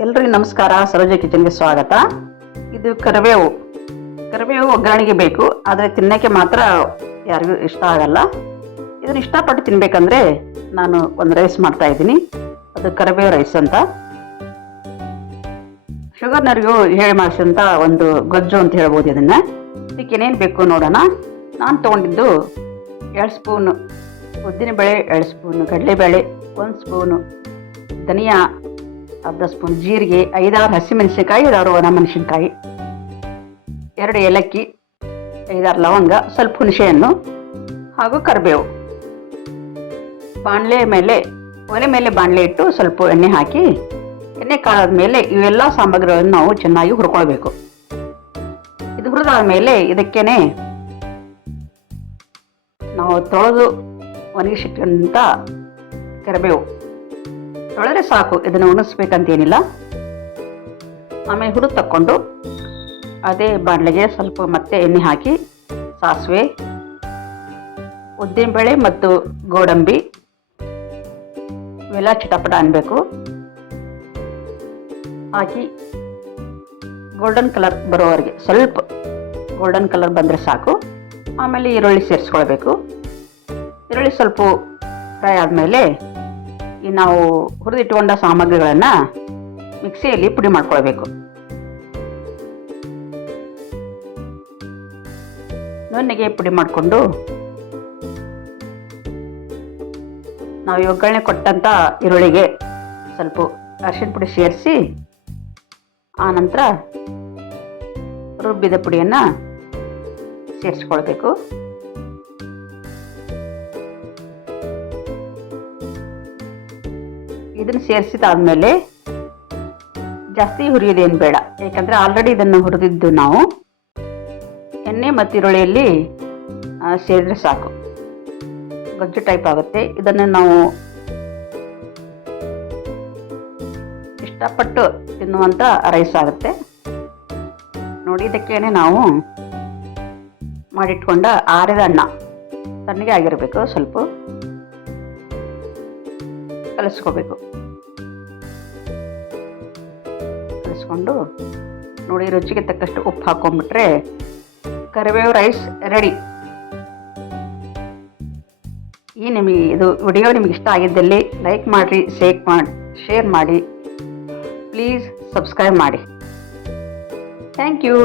ಎಲ್ರಿಗೂ ನಮಸ್ಕಾರ. ಸರೋಜ ಕಿಚನ್ಗೆ ಸ್ವಾಗತ. ಇದು ಕರಿಬೇವು ಒಗ್ಗರಣೆಗೆ ಬೇಕು, ಆದರೆ ತಿನ್ನೋಕ್ಕೆ ಮಾತ್ರ ಯಾರಿಗೂ ಇಷ್ಟ ಆಗಲ್ಲ. ಇದನ್ನು ಇಷ್ಟಪಟ್ಟು ತಿನ್ನಬೇಕಂದ್ರೆ ನಾನು ಒಂದು ರೈಸ್ ಮಾಡ್ತಾ ಇದ್ದೀನಿ. ಅದು ಕರಿಬೇವು ರೈಸ್ ಅಂತ. ಶುಗರ್ನರಿಗೂ ಹೇಳಿ ಮಾಡಿಸಿದಂಥ ಒಂದು ಗೊಜ್ಜು ಅಂತ ಹೇಳ್ಬೋದು. ಇದನ್ನು ಇದಕ್ಕೆ ಏನೇನು ಬೇಕು ನೋಡೋಣ. ನಾನು ತೊಗೊಂಡಿದ್ದು 2 ಸ್ಪೂನು ಉದ್ದಿನಬೇಳೆ, 2 ಸ್ಪೂನು ಕಡಲೆಬೇಳೆ, 1 ಸ್ಪೂನು ಧನಿಯಾ, ಅರ್ಧ ಸ್ಪೂನ್ ಜೀರಿಗೆ, 5-6 ಹಸಿಮೆಣಸಿನ್ಕಾಯಿ, 5-6 ಒಣಮೆಣಸಿನ್ಕಾಯಿ, 2 ಏಲಕ್ಕಿ, 5-6 ಲವಂಗ, ಸ್ವಲ್ಪ ಹುಣಸೆಹಣ್ಣು ಹಾಗೂ ಕರಿಬೇವು. ಒಲೆ ಮೇಲೆ ಬಾಣಲೆ ಇಟ್ಟು ಸ್ವಲ್ಪ ಎಣ್ಣೆ ಹಾಕಿ, ಎಣ್ಣೆ ಕಾಳಾದ ಮೇಲೆ ಇವೆಲ್ಲ ಸಾಮಗ್ರಿಗಳನ್ನು ನಾವು ಚೆನ್ನಾಗಿ ಹುರ್ಕೊಳ್ಬೇಕು. ಇದು ಹುರಿದಾದ ಮೇಲೆ ಇದಕ್ಕೇನೆ ನಾವು ತೊಳೆದು ಒಣಗಿಸಿಟ್ಟಂಥ ಕರಿಬೇವು ತೊಳೆದ್ರೆ ಸಾಕು, ಇದನ್ನು ಉಣಿಸ್ಬೇಕಂತೇನಿಲ್ಲ. ಆಮೇಲೆ ಹುರಿದು ತಕ್ಕೊಂಡು ಅದೇ ಬಾಣಲೆಗೆ ಸ್ವಲ್ಪ ಮತ್ತೆ ಎಣ್ಣೆ ಹಾಕಿ ಸಾಸಿವೆ, ಉದ್ದಿನಬೇಳೆ ಮತ್ತು ಗೋಡಂಬಿ ಇವೆಲ್ಲ ಚಿಟಪಟ ಅನ್ನಬೇಕು. ಹಾಕಿ ಗೋಲ್ಡನ್ ಕಲರ್ ಬರೋವರೆಗೆ, ಸ್ವಲ್ಪ ಗೋಲ್ಡನ್ ಕಲರ್ ಬಂದರೆ ಸಾಕು. ಆಮೇಲೆ ಈರುಳ್ಳಿ ಸೇರಿಸ್ಕೊಳ್ಬೇಕು. ಈರುಳ್ಳಿ ಸ್ವಲ್ಪ ಫ್ರೈ ಆದಮೇಲೆ ಈ ನಾವು ಹುರಿದಿಟ್ಟುಕೊಂಡ ಸಾಮಗ್ರಿಗಳನ್ನು ಮಿಕ್ಸಿಯಲ್ಲಿ ಪುಡಿ ಮಾಡ್ಕೊಳ್ಬೇಕು. ನುಣ್ಣಗೆ ಪುಡಿ ಮಾಡಿಕೊಂಡು ನಾವು ಒಗ್ಗರಣೆ ಕೊಟ್ಟಂಥ ಈರುಳ್ಳಿಗೆ ಸ್ವಲ್ಪ ಅರಿಶಿನ ಪುಡಿ ಸೇರಿಸಿ, ಆನಂತರ ರುಬ್ಬಿದ ಪುಡಿಯನ್ನು ಸೇರಿಸ್ಕೊಳ್ಬೇಕು. ಇದನ್ನು ಸೇರಿಸಿದಾದ್ಮೇಲೆ ಜಾಸ್ತಿ ಹುರಿಯೋದೇನು ಬೇಡ, ಯಾಕಂದರೆ ಆಲ್ರೆಡಿ ಇದನ್ನು ಹುರಿದಿದ್ದು ನಾವು ಎಣ್ಣೆ ಮತ್ತು ಈರುಳ್ಳಿಯಲ್ಲಿ ಸೇರಿದ್ರೆ ಸಾಕು, ಗೊಜ್ಜು ಟೈಪ್ ಆಗುತ್ತೆ. ಇದನ್ನು ನಾವು ಇಷ್ಟಪಟ್ಟು ತಿನ್ನುವಂಥ ರೈಸ್ ಆಗುತ್ತೆ ನೋಡಿ. ಇದಕ್ಕೇನೆ ನಾವು ಮಾಡಿಟ್ಕೊಂಡ ಆರಿದ ಅನ್ನ ತಣ್ಣಗೆ ಆಗಿರಬೇಕು, ಸ್ವಲ್ಪ ಕಲಿಸ್ಕೋಬೇಕು. ಕಲಿಸ್ಕೊಂಡು ನೋಡಿ, ರುಚಿಗೆ ತಕ್ಕಷ್ಟು ಉಪ್ಪು ಹಾಕೊಂಡ್ಬಿಟ್ರೆ ಕರಿಬೇವು ರೈಸ್ ರೆಡಿ. ಇದು ವಿಡಿಯೋ ನಿಮಗೆ ಇಷ್ಟ ಆಗಿದ್ದಲ್ಲಿ ಲೈಕ್ ಮಾಡಿರಿ, ಶೇರ್ ಮಾಡಿ, ಪ್ಲೀಸ್ ಸಬ್ಸ್ಕ್ರೈಬ್ ಮಾಡಿ. Thank you.